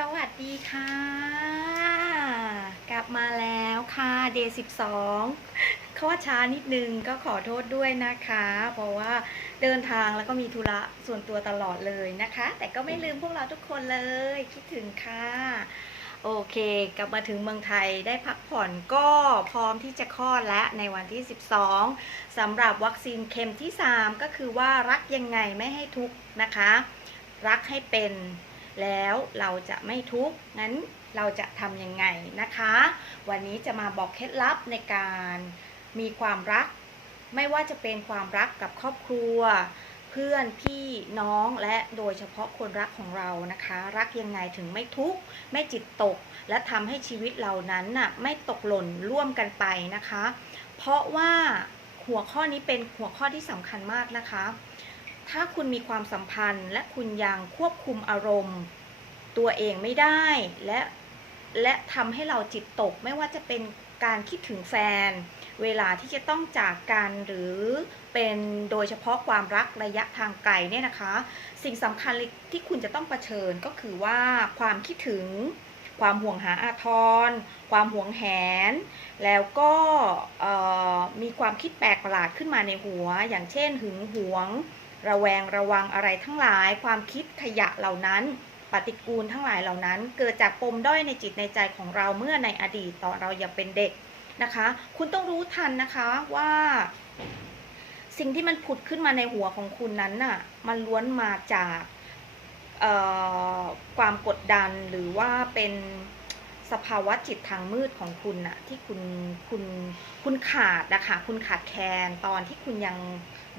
สวัสดีค่ะ กลับมาแล้วค่ะเดย์สิบสองเขาว่าช้านิดนึงก็ขอโทษด้วยนะคะ เพราะว่าเดินทางแล้วก็มีธุระส่วนตัวตลอดเลยนะคะ แต่ก็ไม่ลืมพวกเราทุกคนเลยคิดถึงค่ะโอเค กลับมาถึงเมืองไทยได้พักผ่อนก็พร้อมที่จะคลอดและในวันที่ 12สำหรับวัคซีนเข็มที่ 3 ก็คือว่ารักยังไงไม่ให้ทุกนะคะ รักให้เป็น แล้วเราจะไม่ทุกข์งั้นเราจะทำยังไงนะคะ วันนี้จะมาบอกเคล็ดลับในการมีความรัก ไม่ว่าจะเป็นความรักกับครอบครัว เพื่อนพี่น้องและโดยเฉพาะคนรักของเรานะคะ รักยังไงถึงไม่ทุกข์ไม่จิตตก และทำให้ชีวิตเรานั้นน่ะไม่ตกหล่นร่วมกันไปนะคะ เพราะว่าหัวข้อนี้เป็นหัวข้อที่สำคัญมากนะคะ ถ้าคุณมีความสัมพันธ์ และคุณยังควบคุมอารมณ์ ตัวเองไม่ได้และและทำให้เราจิตตกไม่ว่าจะเป็นการคิดถึงแฟน เวลาที่จะต้องจากกันหรือเป็นโดยเฉพาะความรักระยะทางไกลเนี่ยนะคะ สิ่งสำคัญที่คุณจะต้องเผชิญก็คือว่าความคิดถึง ความห่วงหาอาทร ความห่วงแหน แล้วก็มีความคิดแปลกประหลาดขึ้นมาในหัว อย่างเช่น หึงหวง ระแวงระวังอะไรทั้งหลาย ความคิดขยะเหล่านั้น ปฏิกูลทั้งหลายเหล่านั้น เกิดจากปมด้อยในจิตในใจของเราเมื่อในอดีตตอนเรายังเป็นเด็กนะคะ คุณต้องรู้ทันนะคะว่า สิ่งที่มันผุดขึ้นมาในหัวของคุณนั้นน่ะมันล้วนมาจากเอ่อความกดดันหรือว่าเป็นสภาวะจิตทางมืดของคุณน่ะที่คุณคุณคุณขาดนะคะคุณขาดแคลนตอนที่คุณยัง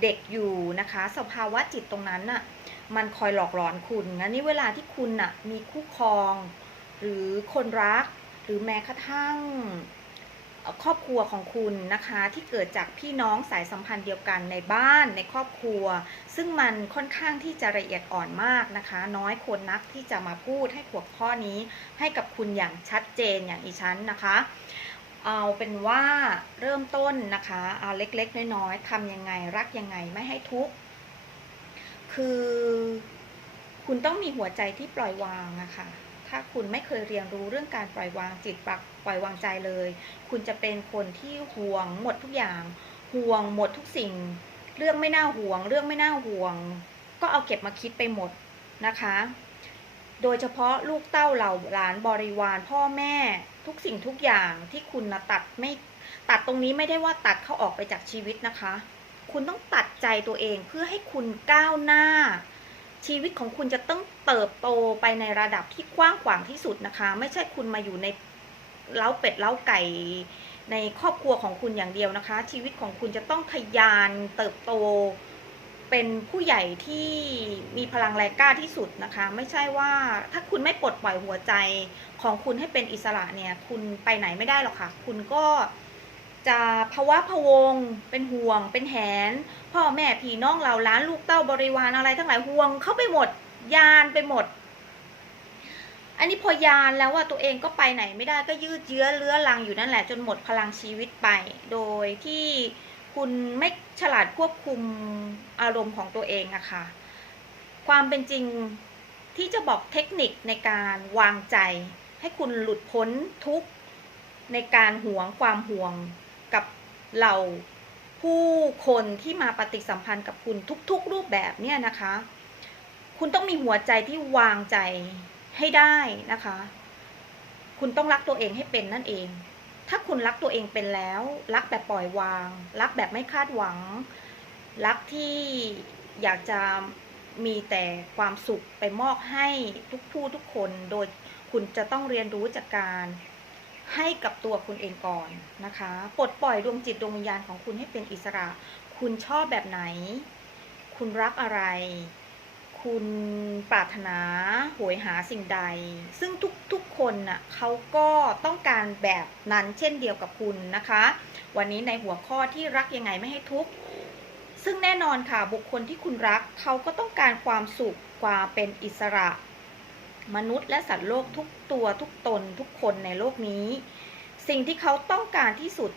เด็กอยู่นะคะ สภาวะจิตตรงนั้นน่ะมันคอยหลอกหลอนคุณงั้นนี่เวลาที่คุณน่ะมีคู่ครอง หรือคนรัก หรือแม้กระทั่งครอบครัวของคุณนะคะที่เกิดจากพี่น้องสายสัมพันธ์เดียวกันในบ้านในครอบครัว ซึ่งมันค่อนข้างที่จะละเอียดอ่อนมากนะคะ น้อยคนนักที่จะมาพูดให้หัวข้อนี้ให้กับคุณอย่างชัดเจนอย่างอีฉันนะคะ เอาเป็นว่าเริ่มต้นนะคะเอาเล็กๆน้อยๆทำยังไงรักยังไงไม่ให้ทุกข์คือคุณต้องมีหัวใจที่ปล่อยวางนะคะถ้าคุณไม่เคยเรียนรู้เรื่องการปล่อยวางจิตปล่อยปล่อยวางใจเลย คุณจะเป็นคนที่ห่วงหมดทุกอย่าง ห่วงหมดทุกสิ่ง เรื่องไม่น่าห่วง เรื่องไม่น่าห่วง ก็เอาเก็บมาคิดไปหมดนะคะ โดยเฉพาะลูกเต้าเหล่าหลานบริวารพ่อแม่ ทุกสิ่งทุกอย่างที่คุณนะตัดไม่ตัดตรงนี้ไม่ได้ว่าตัดเขาออกไปจากชีวิตนะคะ คุณต้องตัดใจตัวเองเพื่อให้คุณก้าวหน้า ชีวิตของคุณจะต้องเติบโตไปในระดับที่กว้างขวางที่สุดนะคะ ไม่ใช่คุณมาอยู่ในเล้าเป็ดเล้าไก่ในครอบครัวของคุณอย่างเดียวนะคะ ชีวิตของคุณจะต้องทะยานเติบโต เป็นผู้ใหญ่ที่มีพลังแรงกล้าที่สุดนะคะ ไม่ใช่ว่าถ้าคุณไม่ปลดปล่อยหัวใจ ของคุณให้เป็นอิสระเนี่ย คุณไปไหนไม่ได้หรอกค่ะ คุณก็จะภาวะพวง เป็นห่วง เป็นแหน พ่อแม่พี่น้องเราล้านลูกเต้าบริวารอะไรทั้งหลายห่วงเข้าไปหมด ยานไปหมด อันนี้พอยานแล้วว่าตัวเองก็ไปไหนไม่ได้ก็ยืดเยื้อเลื้อรังอยู่นั่นแหละจนหมดพลังชีวิตไป โดยที่คุณไม่ฉลาดควบคุมอารมณ์ของตัวเองอะค่ะ ความเป็นจริงที่จะบอกเทคนิคในการวางใจ ให้คุณหลุดพ้นทุกข์ในการหวงความห่วงกับเหล่าผู้คนที่มาปฏิสัมพันธ์กับคุณทุกๆรูปแบบเนี่ยนะคะ คุณต้องมีหัวใจที่วางใจให้ได้นะคะ คุณต้องรักตัวเองให้เป็นนั่นเอง ถ้าคุณรักตัวเองเป็นแล้ว รักแบบปล่อยวาง รักแบบไม่คาดหวัง รักที่อยากจะมีแต่ความสุขไปมอบให้ทุกผู้ทุกคนโดย คุณจะต้องเรียนรู้จากการให้กับตัวคุณเองก่อนนะคะปลดปล่อยดวงจิตดวงวิญญาณของคุณให้เป็นอิสระ คุณชอบแบบไหน คุณรักอะไร คุณปรารถนาโหยหาสิ่งใด ซึ่งทุกทุกคนน่ะเขาก็ต้องการแบบนั้นเช่นเดียวกับคุณนะคะ วันนี้ในหัวข้อที่รักยังไงไม่ให้ทุกข์ซึ่งแน่นอนค่ะบุคคลที่คุณรักเขาก็ต้องการความสุขความเป็นอิสระ มนุษย์และสัตว์โลกทุกตัวทุกตนทุกคนในโลกนี้ สิ่งที่เขาต้องการที่สุด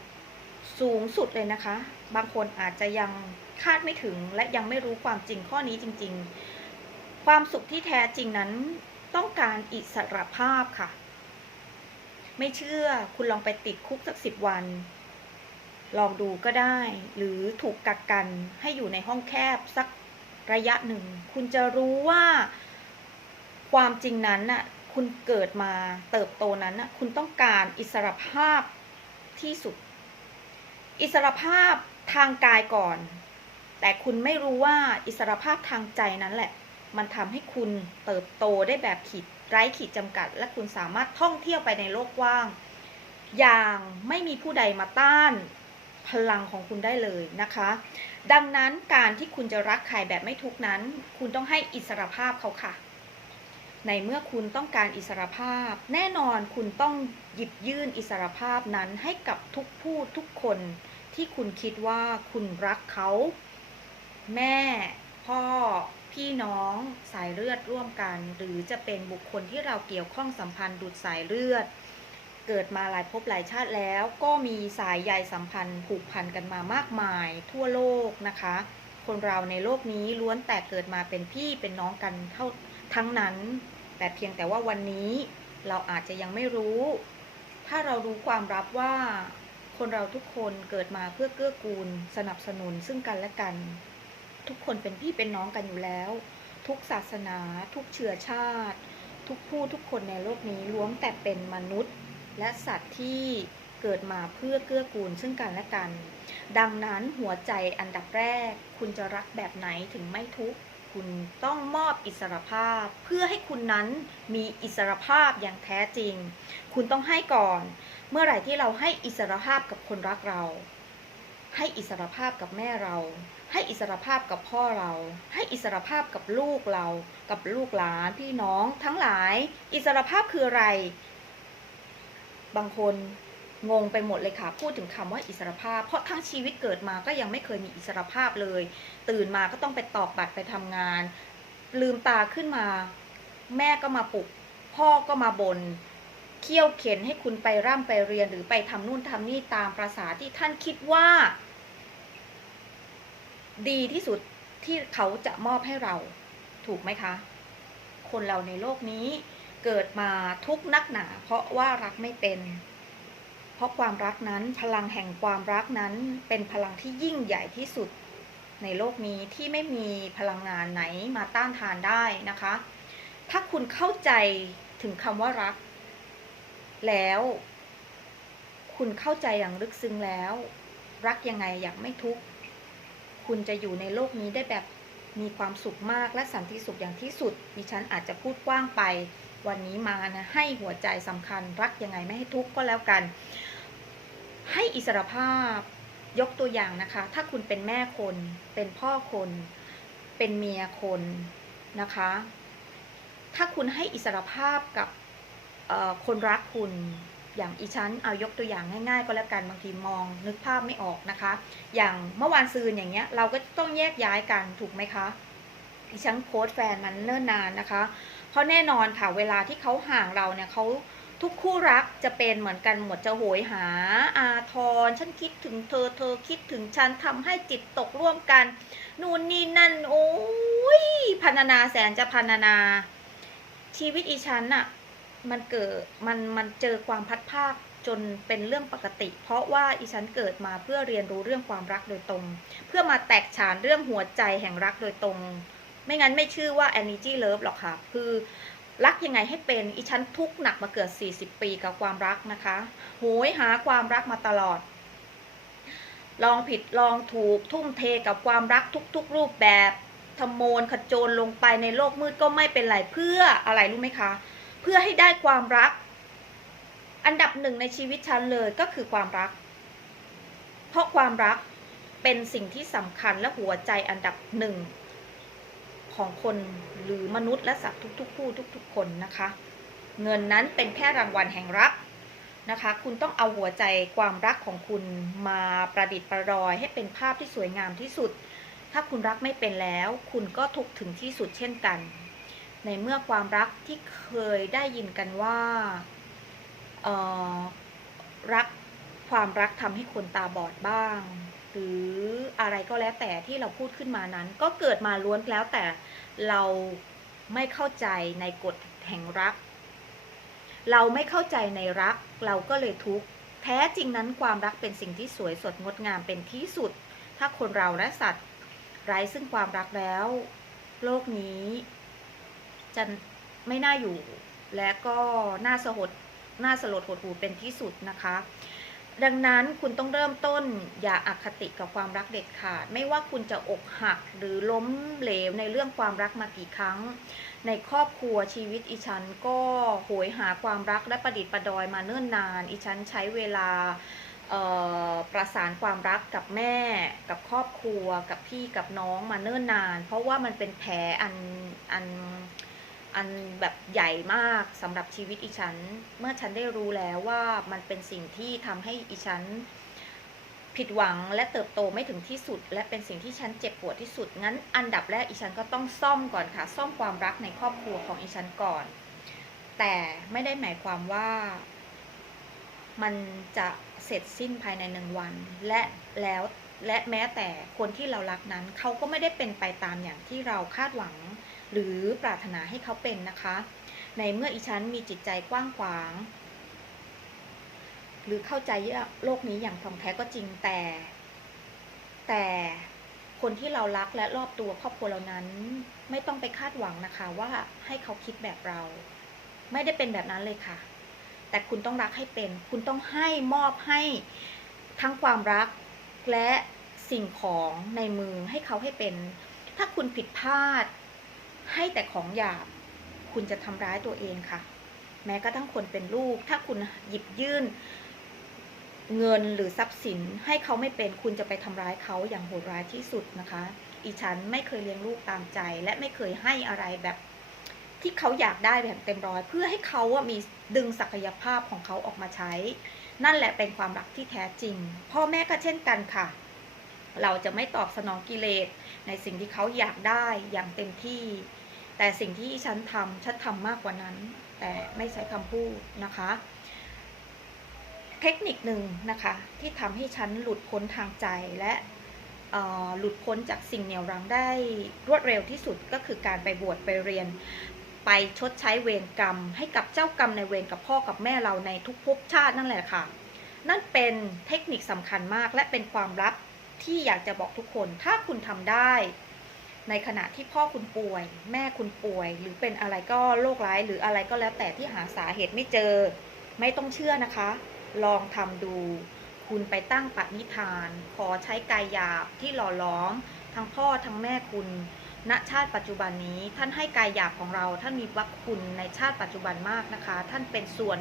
สูงสุดเลยนะคะ บางคนอาจจะยังคาดไม่ถึงและยังไม่รู้ความจริงข้อนี้จริง ๆ ความสุขที่แท้จริงนั้นต้องการอิสรภาพค่ะ ไม่เชื่อคุณลองไปติดคุกสักสิบวัน ลองดูก็ได้ หรือถูกกักกันให้อยู่ในห้องแคบสักระยะหนึ่ง คุณจะรู้ว่า ความจริงนั้นน่ะคุณเกิดมาเติบโตนั้นน่ะคุณต้องการอิสรภาพที่สุด อิสรภาพทางกายก่อน แต่คุณไม่รู้ว่าอิสรภาพทางใจนั้นแหละ มันทำให้คุณเติบโตได้แบบขีดไร้ขีดจำกัด และคุณสามารถท่องเที่ยวไปในโลกกว้าง อย่างไม่มีผู้ใดมาต้านพลังของคุณได้เลยนะคะ ดังนั้นการที่คุณจะรักใครแบบไม่ทุกนั้น คุณต้องให้อิสรภาพเขาค่ะ ในเมื่อคุณต้องการอิสรภาพ แน่นอนคุณต้องหยิบยื่นอิสรภาพนั้นให้กับทุกผู้ทุกคนที่คุณคิดว่าคุณรักเขา แม่ พ่อ พี่น้อง สายเลือดร่วมกัน หรือจะเป็นบุคคลที่เราเกี่ยวข้องสัมพันธ์ดุดสายเลือด เกิดมาหลายภพหลายชาติแล้ว ก็มีสายใยสัมพันธ์ผูกพันกันมามากมาย ทั่วโลกนะคะ คนเราในโลกนี้ล้วนแต่เกิดมาเป็นพี่เป็นน้องกันเท่า ทั้งนั้น แต่เพียงแต่ว่าวันนี้เราอาจจะยังไม่รู้ ถ้าเรารู้ความรับว่า คนเราทุกคนเกิดมาเพื่อเกื้อกูล สนับสนุนซึ่งกันและกัน ทุกคนเป็นพี่เป็นน้องกันอยู่แล้ว ทุกศาสนา ทุกเชื้อชาติ ทุกผู้ทุกคนในโลกนี้ล้วนแต่เป็นมนุษย์ และสัตว์ที่เกิดมาเพื่อเกื้อกูลซึ่งกันและกัน ดังนั้นหัวใจอันดับแรก คุณจะรักแบบไหนถึงไม่ทุกข์ คุณต้องมอบอิสรภาพ เพื่อให้คุณนั้นมีอิสรภาพอย่างแท้จริง คุณต้องให้ก่อน เมื่อไหร่ที่เราให้อิสรภาพกับคนรักเรา ให้อิสรภาพกับแม่เรา ให้อิสรภาพกับพ่อเรา ให้อิสรภาพกับลูกเรา กับลูกหลานพี่น้องทั้งหลาย อิสรภาพคืออะไร บางคน งงไปหมดเลยค่ะ พูดถึงคำว่าอิสรภาพ เพราะทั้งชีวิตเกิดมาก็ยังไม่เคยมีอิสรภาพเลย ตื่นมาก็ต้องไปตอกบัตรไปทำงาน ลืมตาขึ้นมา แม่ก็มาปลุก พ่อก็มาบน่นเคี่ยวเข็นให้คุณไปร่ำไปเรียนหรือไปทำนู่นทำนี่ตามประษาที่ท่านคิดว่า ดีที่สุดที่เขาจะมอบให้เรา ถูกไหมคะ คนเราในโลกนี้เกิดมาทุกนักหนา เพราะว่ารักไม่เป็น เพราะความรักนั้นพลังแห่งความรักนั้นเป็นพลังที่ยิ่งใหญ่ที่สุดในโลกนี้ที่ไม่มีพลังงานไหนมาต้านทานได้นะคะ ถ้าคุณเข้าใจถึงคำว่ารัก แล้ว คุณเข้าใจอย่างลึกซึ้งแล้ว รักยังไงอย่างไม่ทุกข์คุณจะอยู่ในโลกนี้ได้แบบมีความสุขมากและสันติสุขอย่างที่สุดดิฉันอาจจะพูดกว้างไป วันนี้มานะให้หัวใจสำคัญรักยังไงไม่ให้ทุกข์ก็แล้วกัน ให้อิสรภาพยกตัวอย่างนะคะ ถ้าคุณเป็นแม่คน เป็นพ่อคน เป็นเมียคนนะคะ ถ้าคุณให้อิสรภาพกับคนรักคุณอย่างอีชั้นเอายกตัวอย่างง่าย ๆ ก็แล้วกันบางทีมองนึกภาพไม่ออกนะคะ อย่างเมื่อวานซืนอย่างเงี้ยเราก็ต้องแยกย้ายกันถูกไหมคะอีชั้นโค้ชแฟนมันเนิ่นนานนะคะ เพราะแน่นอนค่ะเวลาที่เขาห่างเราเนี่ยเขาทุกคู่รักจะเป็นเหมือนกันหมดจะโหยหา อาทรฉันคิดถึงเธอเธอคิดถึงฉันทำให้จิตตกร่วมกัน นู่นนี่นั่นโอ้ยพันนาแสนจะพันนา ชีวิตอีฉันน่ะมันเกิดมันมันเจอความพัดภาคจนเป็นเรื่องปกติ เพราะว่าอีฉันเกิดมาเพื่อเรียนรู้เรื่องความรักโดยตรง เพื่อมาแตกฉานเรื่องหัวใจแห่งรักโดยตรง ไม่งั้นไม่ชื่อว่า energy love หรอกค่ะ คือรักยังไงให้เป็น อีฉันทุกข์หนักมาเกิด40 ปีกับความรักนะคะ โหยหาความรักมาตลอด ลองผิดลองถูกทุ่มเทกับความรักทุก ๆ รูปแบบทำโมนขจรลงไปในโลกมืดก็ไม่เป็นไรเพื่ออะไรรู้ไหมคะ เพื่อให้ได้ความรัก อันดับหนึ่งในชีวิตฉันเลยก็คือความรัก เพราะความรักเป็นสิ่งที่สำคัญและหัวใจอันดับหนึ่ง ของคนหรือมนุษย์และสัตว์ทุกๆคู่ทุกๆ คนนะคะ เงินนั้นเป็นแค่รางวัลแห่งรักนะคะ คุณต้องเอาหัวใจความรักของคุณมาประดิษฐ์ประดอยให้เป็นภาพที่สวยงามที่สุด ถ้าคุณรักไม่เป็นแล้ว คุณก็ทุกถึงที่สุดเช่นกัน ในเมื่อความรักที่เคยได้ยินกันว่าเอ่อรักความรักทำให้คนตาบอดบ้าง รืออะไรก็แล้วแต่ที่เราพูดขึ้นมานั้น ก็เกิดมาล้วนแล้วแต่เราไม่เข้าใจในกฎแห่งรัก เราไม่เข้าใจในรัก เราก็เลยทุกข์แท้จริงนั้นความรักเป็นสิ่งที่สวยสดงดงามเป็นที่สุด ถ้าคนเราและสัตว์ ไร้ซึ่งความรักแล้ว โลกนี้จะไม่น่าอยู่และก็น่าสหดน่าสลดหดหูเป็นที่สุดนะคะ ดังนั้นคุณต้องเริ่มต้นอย่าอาคติกับความรักเด็ดขาด ไม่ว่าคุณจะอกหักหรือล้มเหลวในเรื่องความรักมากี่ครั้ง ในครอบครัวชีวิตอีฉันก็โหยหาความรักและประดิษฐ์ประดอยมาเนิ่นนาน อีฉันใช้เวลาประสานความรักกับแม่ กับครอบครัว กับพี่กับน้องมาเนิ่นนาน เพราะว่ามันเป็นแผลอันอัน อันแบบใหญ่มากสำหรับชีวิตอีฉัน เมื่อฉันได้รู้แล้วว่ามันเป็นสิ่งที่ทำให้อีฉัน ผิดหวังและเติบโตไม่ถึงที่สุด และเป็นสิ่งที่ฉันเจ็บปวดที่สุด งั้นอันดับแรกอีฉันก็ต้องซ่อมก่อนค่ะ ซ่อมความรักในครอบครัวของอีฉันก่อน แต่ไม่ได้หมายความว่า มันจะเสร็จสิ้นภายในหนึ่งวัน และแล้วและแม้แต่คนที่เรารักนั้น เขาก็ไม่ได้เป็นไปตามอย่างที่เราคาดหวัง หรือปรารถนาให้เขาเป็นนะคะ ในเมื่ออีฉันมีจิตใจกว้างขวาง หรือเข้าใจโลกนี้อย่างท่องแท้ก็จริงแต่ แต่คนที่เรารักและรอบตัวครอบครัวเรานั้น ไม่ต้องไปคาดหวังนะคะว่าให้เขาคิดแบบเรา ไม่ได้เป็นแบบนั้นเลยค่ะ แต่คุณต้องรักให้เป็น คุณต้องให้มอบให้ทั้งความรักและสิ่งของในมือให้เขาให้เป็น ถ้าคุณผิดพลาด ให้แต่ของหยาบ คุณจะทำร้ายตัวเองค่ะ แม้กระทั่งคนเป็นลูก ถ้าคุณหยิบยื่น เงินหรือทรัพย์สินให้เขาไม่เป็นคุณจะไปทำร้ายเขาอย่างโหดร้ายที่สุดนะคะอีฉันไม่เคยเลี้ยงลูกตามใจ และไม่เคยให้อะไรแบบ ที่เขาอยากได้แบบเต็มร้อย เพื่อให้เขาอะมีดึงศักยภาพของเขาออกมาใช้ นั่นแหละเป็นความรักที่แท้จริง พ่อแม่ก็เช่นกันค่ะ เราจะไม่ตอบสนองกิเลสในสิ่งที่เขาอยากได้อย่างเต็มที่ แต่สิ่งที่ฉันทำฉันทำมากกว่านั้น แต่ไม่ใช้คำพูดนะคะ เทคนิคหนึ่งนะคะที่ทำให้ฉันหลุดพ้นทางใจและหลุดพ้นจากสิ่งเหนี่ยวรั้งได้รวดเร็วที่สุดก็คือการไปบวชไปเรียน ไปชดใช้เวรกรรม ให้กับเจ้ากรรมในเวรกับพ่อกับแม่เราในทุกภพชาตินั่นแหละค่ะ นั่นเป็นเทคนิคสำคัญมากและเป็นความลับที่อยากจะบอกทุกคนถ้าคุณทำได้ ในขณะที่พ่อคุณป่วย แม่คุณป่วย หรือเป็นอะไรก็โรคร้าย หรืออะไรก็แล้วแต่ที่หาสาเหตุไม่เจอ ไม่ต้องเชื่อนะคะ ลองทำดู คุณไปตั้งปณิธาน ขอใช้กายหยาบที่หล่อล้อม ทั้งพ่อทั้งแม่คุณณชาติปัจจุบันนี้ท่านให้กายหยาบของเรา ท่านมีวักคุณในชาติปัจจุบันมากนะคะ ท่านเป็นส่วน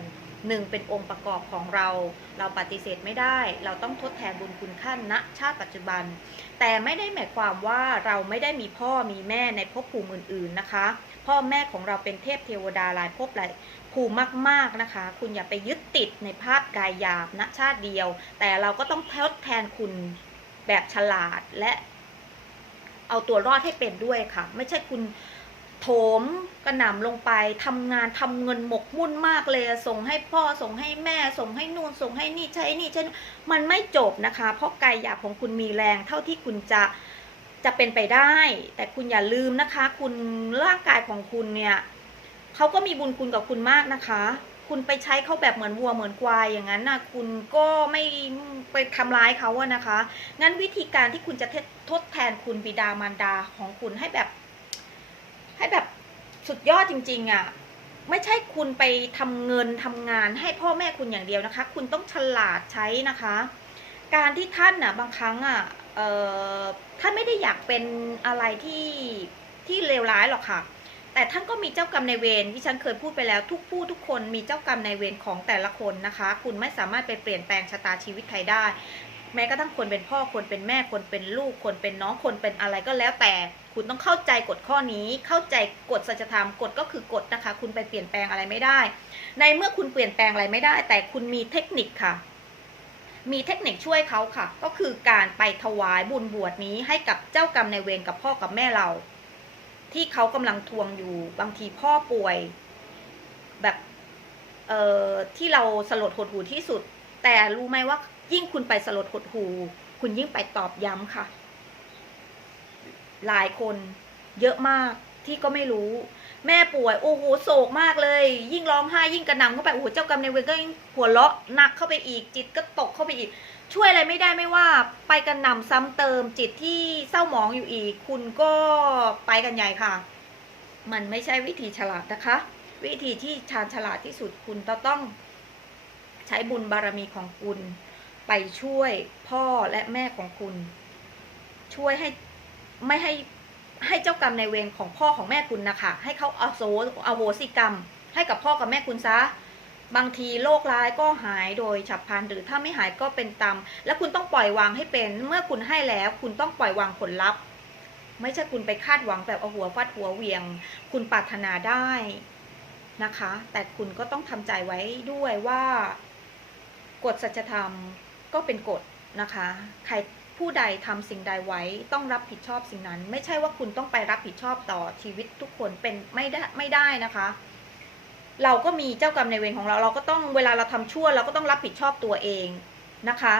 หนึ่งเป็นองค์ประกอบของเรา เราปฏิเสธไม่ได้ เราต้องทดแทนบุญคุณท่านณชาติปัจจุบัน แต่ไม่ได้หมายความว่าเราไม่ได้มีพ่อมีแม่ในภพภูมิอื่น ๆนะคะ พ่อแม่ของเราเป็นเทพเทวดาหลายภพหลายภูมิมาก ๆ นะคะ คุณอย่าไปยึดติดในภาพกายหยาบณชาติเดียว แต่เราก็ต้องทดแทนคุณแบบฉลาดและ เอาตัวรอดให้เป็นด้วยค่ะ ไม่ใช่คุณ โถมกระหน่ำลงไปทำงานทำเงินหมกมุ่นมากเลยส่งให้พ่อส่งให้แม่ ส่งให้นู่นส่งให้นี่ใช้นี่ใช่มันไม่จบนะคะ เพราะกายหยาบของคุณมีแรงเท่าที่คุณจะจะเป็นไปได้ แต่คุณอย่าลืมนะคะ คุณร่างกายของคุณเนี่ยเขาก็มีบุญคุณกับคุณมากนะคะ คุณไปใช้เขาแบบเหมือนวัวเหมือนควายอย่างนั้นนะคุณก็ไม่ไปทำร้ายเขาอะนะคะ งั้นวิธีการที่คุณจะทดแทนคุณบิดามารดาของคุณให้แบบ ให้แบบสุดยอดจริง ๆอะ่ะไม่ใช่คุณไปทำเงินทำงานให้พ่อแม่คุณอย่างเดียวนะคะ คุณต้องฉลาดใช้นะคะ การที่ท่านน่ะบางครั้งอะ่ะท่านไม่ได้อยากเป็นอะไรที่ที่เลวร้ายหรอกค่ะ แต่ท่านก็มีเจ้ากรรมในเวรที่ฉันเคยพูดไปแล้วทุกผู้ทุกคนมีเจ้ากรรมในเวรของแต่ละคนนะคะ คุณไม่สามารถไปเปลี่ยนแปลงชะตาชีวิตใครได้ แม้กระทั่งคนเป็นพ่อคนเป็นแม่คนเป็นลูกคนเป็นน้องคนเป็นอะไรก็แล้วแต่ คุณต้องเข้าใจกฎข้อนี้ เข้าใจกฎสัจธรรมกฎก็คือกฎนะคะ คุณไปเปลี่ยนแปลงอะไรไม่ได้ ในเมื่อคุณเปลี่ยนแปลงอะไรไม่ได้ แต่คุณมีเทคนิคค่ะ มีเทคนิคช่วยเขาค่ะ ก็คือการไปถวายบุญบวชนี้ให้กับเจ้ากรรมในเวรกับพ่อกับแม่เรา ที่เขากำลังทวงอยู่บางทีพ่อป่วย แบบเอ่อที่เราสลดหดหูที่สุด แต่รู้ไหมว่า ยิ่งคุณไปสลดหดหูคุณยิ่งไปตอบย้ำค่ะ หลายคนเยอะมากที่ก็ไม่รู้ แม่ป่วยโอ้โหโศกมากเลย ยิ่งร้องไห้ยิ่งกระหน่ำเข้าไปโอ้โหเจ้ากรรมในเวรก็ยิ่งหัวเราะหนักเข้าไปอีกจิตก็ตกเข้าไปอีก ช่วยอะไรไม่ได้ไม่ว่า ไปกระหน่ำซ้ำเติมจิตที่เศร้าหมองอยู่อีก คุณก็ไปกันใหญ่ค่ะ มันไม่ใช่วิธีฉลาดนะคะ วิธีที่ชาญฉลาดที่สุดคุณต้องใช้บุญบารมีของคุณ ไปช่วยพ่อและแม่ของคุณ ช่วยให้ไม่ให้ให้เจ้ากรรมในเวรของพ่อของแม่คุณนะคะ ให้เขาเอาโซอโหสิกรรม ให้กับพ่อกับแม่คุณซะ บางทีโรคร้ายก็หายโดยฉับพลันหรือถ้าไม่หายก็เป็นตามและคุณต้องปล่อยวางให้เป็น เมื่อคุณให้แล้ว คุณต้องปล่อยวางผลลัพธ์ ไม่ใช่คุณไปคาดหวังแบบเอาหัวฟาดหัวเหวียง คุณปรารถนาได้นะคะ แต่คุณก็ต้องทำใจไว้ด้วยว่ากฎสัจธรรม ก็เป็นกฎนะคะ ใครผู้ใดทำสิ่งใดไว้ต้องรับผิดชอบสิ่งนั้น ไม่ใช่ว่าคุณต้องไปรับผิดชอบต่อชีวิตทุกคนเป็นไม่ได้ไม่ได้นะคะ เราก็มีเจ้ากรรมในเวรของเราเราก็ต้องเวลาเราทำชั่ว เราก็ต้องรับผิดชอบตัวเองนะคะ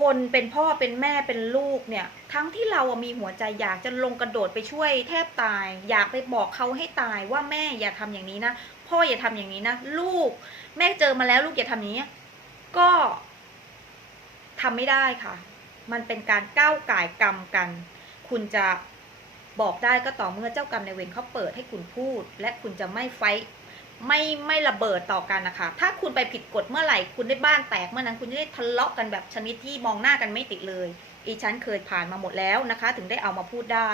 คนเป็นพ่อเป็นแม่เป็นลูกเนี่ย ทั้งที่เรามีหัวใจอยากจะลงกระโดดไปช่วยแทบตาย อยากไปบอกเขาให้ตายว่าแม่อย่าทำอย่างนี้นะพ่ออย่าทำอย่างนี้นะลูก แม่เจอมาแล้วลูกอย่าทำอย่างนี้ ก็ทำไม่ได้ค่ะ มันเป็นการก้าวก่ายกรรมกัน คุณจะบอกได้ก็ต่อเมื่อเจ้ากรรมในเวรเขาเปิดให้คุณพูด และคุณจะไม่ไฟท์ไม่ไม่ระเบิดต่อกันนะคะ ถ้าคุณไปผิดกฎเมื่อไหร่ คุณได้บ้านแตกเมื่อนั้น คุณจะได้ทะเลาะกันแบบชนิดที่มองหน้ากันไม่ติดเลย อีฉันเคยผ่านมาหมดแล้วนะคะ ถึงได้เอามาพูดได้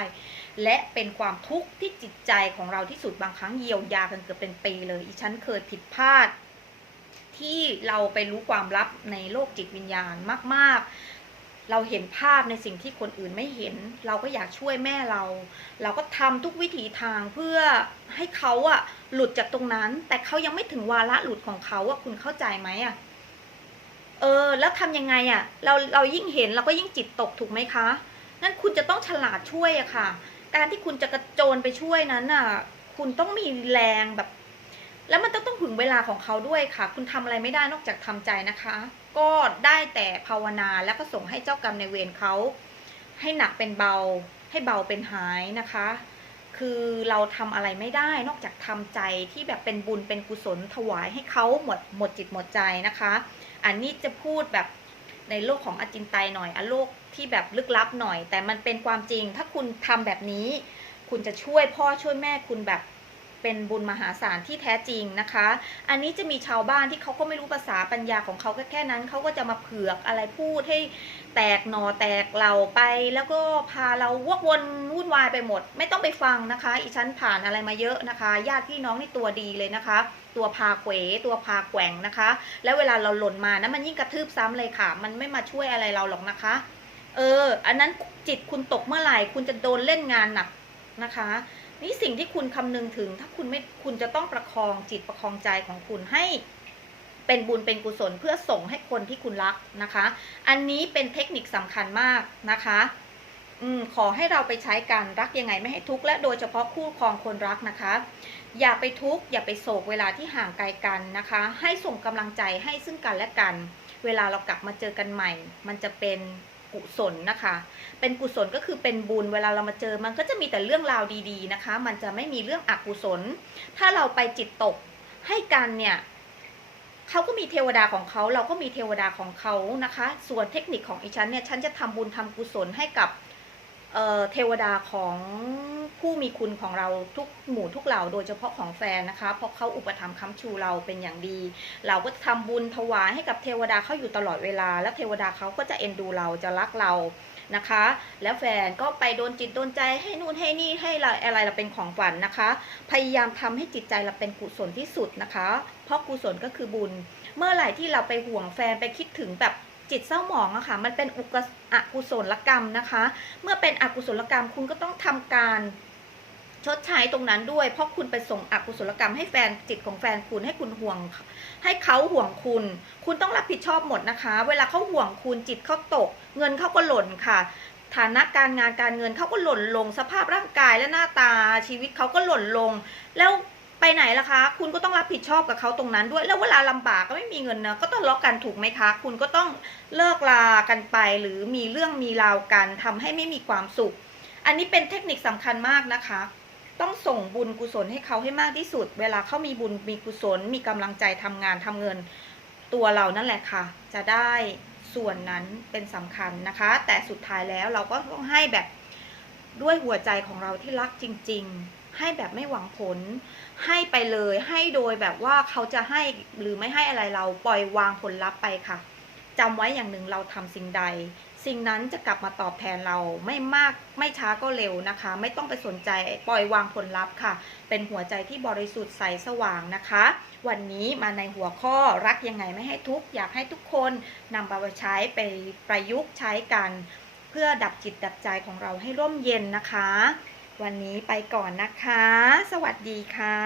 และเป็นความทุกข์ที่จิตใจของเราที่สุดบางครั้งเยียวยากันเกือบเป็นปีเลย อีฉันเคยผิดพลาด ที่เราไปรู้ความลับในโลกจิตวิญญาณมาก ๆ เราเห็นภาพในสิ่งที่คนอื่นไม่เห็น เราก็อยากช่วยแม่เรา เราก็ทำทุกวิถีทางเพื่อให้เขาอะหลุดจากตรงนั้น แต่เขายังไม่ถึงวาระหลุดของเขาอะคุณเข้าใจไหมอะเออ แล้วทำยังไงอะเราเรายิ่งเห็นเราก็ยิ่งจิตตกถูกไหมคะ นั่นคุณจะต้องฉลาดช่วยอะค่ะ การที่คุณจะกระโจนไปช่วยนั้นอะคุณต้องมีแรงแบบ แล้วมันต้องต้องถึงเวลาของเขาด้วยค่ะ คุณทำอะไรไม่ได้นอกจากทำใจนะคะ ก็ได้แต่ภาวนาแล้วก็ส่งให้เจ้ากรรมในายเวรเขา ให้หนักเป็นเบา ให้เบาเป็นหายนะคะ คือเราทำอะไรไม่ได้นอกจากทำใจที่แบบเป็นบุญเป็นกุศลถวายให้เขาหมดหมดจิตหมดใจนะคะ อันนี้จะพูดแบบในโลกของอจินไตยหน่อยอโลกที่แบบลึกลับหน่อย แต่มันเป็นความจริง ถ้าคุณทำแบบนี้ คุณจะช่วยพ่อช่วยแม่คุณแบบ เป็นบุญมหาศาลที่แท้จริงนะคะ อันนี้จะมีชาวบ้านที่เขาก็ไม่รู้ภาษาปัญญาของเขาก็แค่นั้นเขาก็จะมาเผือกอะไรพูดให้แตกหนอแตกเหล่าไป แล้วก็พาเราวกวนวุ่นวายไปหมด ไม่ต้องไปฟังนะคะ อีฉันผ่านอะไรมาเยอะนะคะ ญาติพี่น้องนี่ตัวดีเลยนะคะ ตัวพาเขวตัวพาแกว่งนะคะ แล้วเวลาเราหล่นมานะมันยิ่งกระทืบซ้ำเลยค่ะ มันไม่มาช่วยอะไรเราหรอกนะคะ เออ อันนั้นจิตคุณตกเมื่อไหร่คุณจะโดนเล่นงานหนักนะคะ นี่สิ่งที่คุณคำนึงถึง ถ้าคุณไม่คุณจะต้องประคองจิตประคองใจของคุณให้เป็นบุญเป็นกุศลเพื่อส่งให้คนที่คุณรักนะคะ อันนี้เป็นเทคนิคสำคัญมากนะคะอืมขอให้เราไปใช้การรักยังไงไม่ให้ทุกข์และโดยเฉพาะคู่ครองคนรักนะคะ อย่าไปทุกข์อย่าไปโศกเวลาที่ห่างไกลกันนะคะ ให้ส่งกำลังใจให้ซึ่งกันและกัน เวลาเรากลับมาเจอกันใหม่ มันจะเป็น กุศลนะคะ เป็นกุศลก็คือเป็นบุญเวลาเรามาเจอ มันก็จะมีแต่เรื่องราวดีๆนะคะ มันจะไม่มีเรื่องอกุศล ถ้าเราไปจิตตกให้กันเนี่ยเขาก็มีเทวดาของเขาเราก็มีเทวดาของเขานะคะ ส่วนเทคนิคของอีฉันเนี่ยฉันจะทำบุญทำกุศลให้กับ เเทวดาของผู้มีคุณของเราทุกหมู่ทุกเหล่าโดยเฉพาะของแฟนนะคะ เพราะเขาอุปถัมภ์ค้ำชูเราเป็นอย่างดี เราก็จะทำบุญถวายให้กับเทวดาเขาอยู่ตลอดเวลา แล้วเทวดาเขาก็จะเอ็นดูเราจะรักเรานะคะ แล้วแฟนก็ไปโดนจิตโดนใจให้นู่นให้นี่ให้เราอะไรเราเป็นของฝันนะคะ พยายามทำให้จิตใจเราเป็นกุศลที่สุดนะคะ เพราะกุศลก็คือบุญ เมื่อไหร่ที่เราไปห่วงแฟนไปคิดถึงแบบ จิตเศร้าหมองอะค่ะ มันเป็นอุกอกุศลกรรมนะคะ เมื่อเป็นอกุศลกรรมคุณก็ต้องทำการชดใช้ตรงนั้นด้วย เพราะคุณไปส่งอกุศลกรรมให้แฟนจิตของแฟนคุณให้คุณห่วง ให้เขาห่วงคุณ คุณต้องรับผิดชอบหมดนะคะ เวลาเขาห่วงคุณจิตเขาตก เงินเขาก็หล่นค่ะ ฐานะการงานการเงินเขาก็หล่นลง สภาพร่างกายและหน้าตาชีวิตเขาก็หล่นลง แล้ว ไปไหนล่ะคะ คุณก็ต้องรับผิดชอบกับเขาตรงนั้นด้วย แล้วเวลาลำบากก็ไม่มีเงินนะก็ต้องเลาะกันถูกไหมคะ คุณก็ต้องเลิกลากันไป หรือมีเรื่องมีราวกันทำให้ไม่มีความสุข อันนี้เป็นเทคนิคสำคัญมากนะคะ ต้องส่งบุญกุศลให้เขาให้มากที่สุด เวลาเขามีบุญมีกุศล มีกำลังใจทำงานทำเงิน ตัวเรานั่นแหละค่ะ จะได้ส่วนนั้นเป็นสำคัญนะคะ แต่สุดท้ายแล้วเราก็ต้องให้แบบด้วยหัวใจของเราที่รักจริง ๆ ให้แบบไม่หวังผล ให้ไปเลย ให้โดยแบบว่าเขาจะให้หรือไม่ให้อะไรเราปล่อยวางผลลัพธ์ไปค่ะจำไว้อย่างหนึ่งเราทำสิ่งใด สิ่งนั้นจะกลับมาตอบแทนเราไม่มากไม่ช้าก็เร็วนะคะ ไม่ต้องไปสนใจปล่อยวางผลลัพธ์ค่ะ เป็นหัวใจที่บริสุทธิ์ใสสว่างนะคะ วันนี้มาในหัวข้อรักยังไงไม่ให้ทุกข์อยากให้ทุกคนนำไปใช้ไปประยุกต์ใช้กัน เพื่อดับจิตดับใจของเราให้ร่มเย็นนะคะ วันนี้ไปก่อนนะคะ สวัสดีค่ะ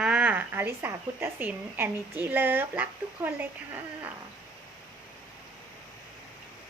อาริสาพุทธศิลป์แอนนิจีเลิฟรักทุกคนเลยค่ะ